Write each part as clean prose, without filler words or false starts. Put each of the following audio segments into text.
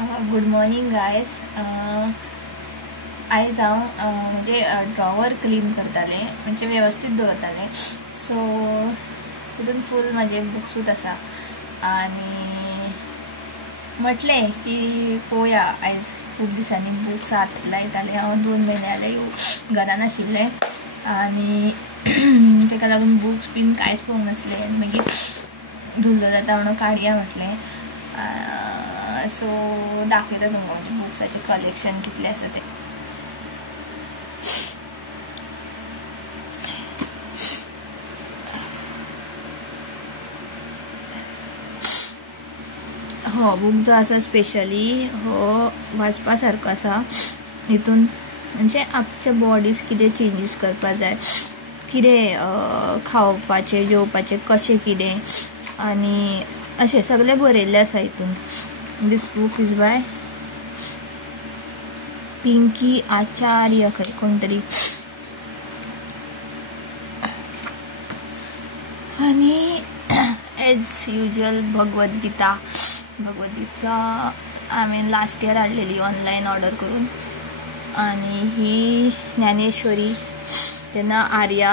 Good morning guys. आयज हांव म्हणजे ड्रॉवर क्लीन करतालें, म्हणजे व्यवस्थित दवरतालें. सो तितून फूल म्हाजे बुक्सूच आसा आनी म्हटलें की पळोवया आयज खूब दिसांनी बुक्स हात लायतालें. हांव 2 म्हयने जाले घरान आशिल्लें आनी ताका लागून बुक्स बीन कांयच पळोवंक नासलें. आनी मागीर धुल्लो जाता म्हणून काडया म्हटलें. सो दाखयता तुमकां बुक्साचें कलेक्शन कितलें आसा तें. हो बूक जो आसा स्पेशली हो वाचपा सारको आसा. हितून म्हणजे आमच्या बॉडीज कितें चेंजीस करपा जाय, कितें खावपाचें जेवपाचें कशें कितें आनी अशें सगळें बरयल्लें आसा हितून. This book is by Pinky Acharya खंय कोण तरी. आनी एज युजल भगवद्गीता हांवें लास्ट इयर हाडलेली ऑनलायन ऑर्डर करून. आनी ही ज्ञानेश्वरी तेन्ना आर्या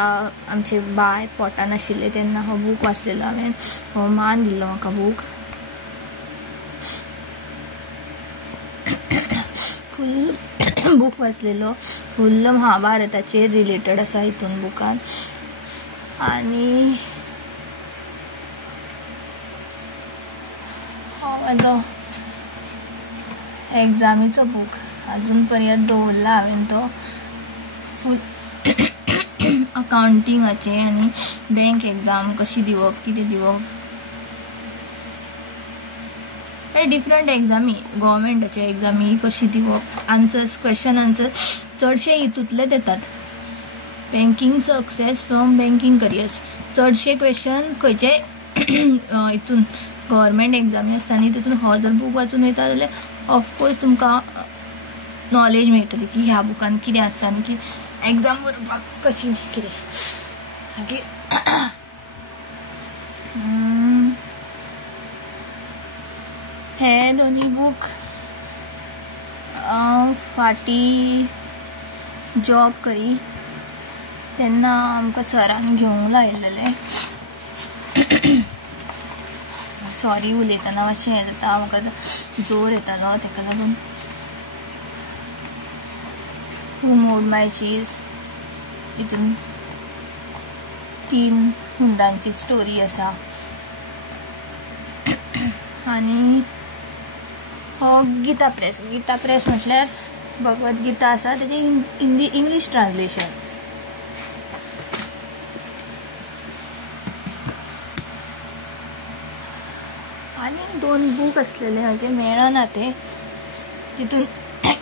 आमचे बाय पोटान आशिल्ले तेन्ना हो बूक वाचलेलो हांवें. हो मान दिल्लो म्हाका बूक. फूल बूक वाचलेलो, फूल महाभारताचेर रिलेटेड आसा हितून बुकान. आनी हो म्हाजो एग्जामीचो बूक अजून पर्यंत दवरला हांवें तो. फूल अकाउंटिंगाचे आनी बँक एग्जाम कशी दिवप कितें दिवप, डिफरंट एग्जामी गव्हर्मेंटाच्या एग्जामी कशी दिवप, आन्सर्स क्वेश्चन आन्सर चडशे हितूंतलेच येतात. Banking success from banking careers चडशे क्वेश्चन खंयचे हितून गव्हर्मेंट एग्जामी आसता न्ही तितून हो जर बूक वाचून वयता जाल्यार ऑफकोर्स तुमकां नॉलेज मेळटली की ह्या बुकान कितें आसता आनी की एग्जाम बरोवपाक कशी कितें. मागीर हे दोन्ही बूक फाटी जॉब करी तेन्ना आमकां सरान घेवंक लायिल्लें. सॉरी उलयतना मातशें हें जाता, म्हाका जोर येतालो ताका लागून. हू मोड माय चीज हितून 3 हुंड्रांची स्टोरी आसा. आनी हो गीता प्रेस म्हटल्यार भगवद्गीता आसा तेजे हिंदी इंग्लीश ट्रान्सलेशन. आनी 2 बूक आसलेले म्हाजे मेळना ते. तितून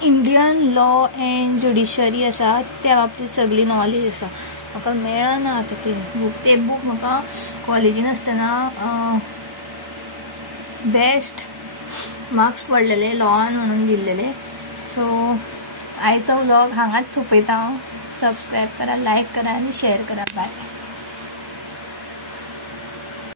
इंडियन लॉ एंड ज्युडिशरी आसा त्या बाबतींत सगळी नॉलेज आसा. म्हाका मेळना ते बूक. ते बूक म्हाका कॉलेजीन आसतना बेस्ट मार्क्स पडलेले लॉन म्हणून दिल्लेले. सो आयचो व्लॉग हांगाच सोंपयता हांव. सबस्क्रायब करा, लायक करा आनी शेअर करा. बाय.